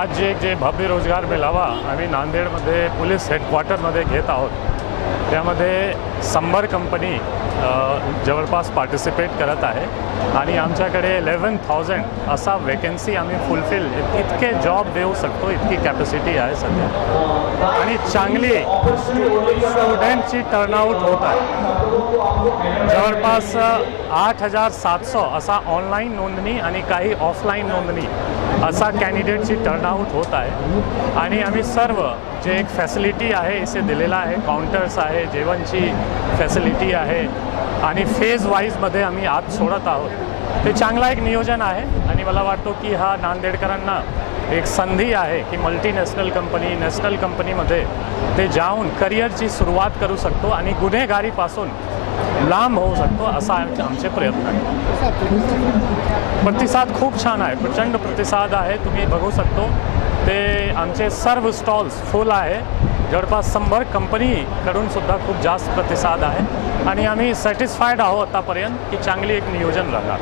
आज जे भव्य रोजगार मेळावा आम्ही नांदेडमध्ये पोलीस हेडक्वार्टरमध्ये घेत आहोत, त्यामध्ये 100 कंपनी जवळपास पार्टिसिपेट करत आहे आणि आमच्याकडे 11,000 असा वेकन्सी आम्ही फुलफिल इतके जॉब देऊ शकतो, इतकी कॅपॅसिटी आहे सध्या आणि चांगली स्टुडंटची टर्नआउट होत आहे। जवळपास 8,700 असा ऑनलाईन नोंदणी आणि काही ऑफलाईन नोंदणी असा कॅन्डिडेटची टर्नआउट होत आहे आणि आम्ही सर्व जे एक फॅसिलिटी आहे इथे दिलेला आहे, काउंटर्स आहे, जेवणची फॅसिलिटी आहे आणि फेज वाईजमध्ये आम्ही आत सोडत आहोत। ते चांगला एक नियोजन आहे आणि मला वाटतो की हा नांदेडकरांना एक संधी आहे की मल्टीनॅशनल कंपनी, नॅशनल कंपनीमध्ये ते जाऊन करिअरची सुरुवात करू शकतो आणि गुन्हेगारीपासून लांब होऊ शकतो, असा आमचे प्रयत्न आहे। प्रतिसाद खूप छान आहे, प्रचंड प्रतिसाद आहे, तुम्ही बघू शकतो। ते आमचे सर्व स्टॉल्स फुल आहे, जवळपास 100 कंपनीकडून सुद्धा खूप जास्त प्रतिसाद आहे आणि आम्ही सॅटिस्फाईड आहोत आतापर्यंत की चांगली एक नियोजन राहणार।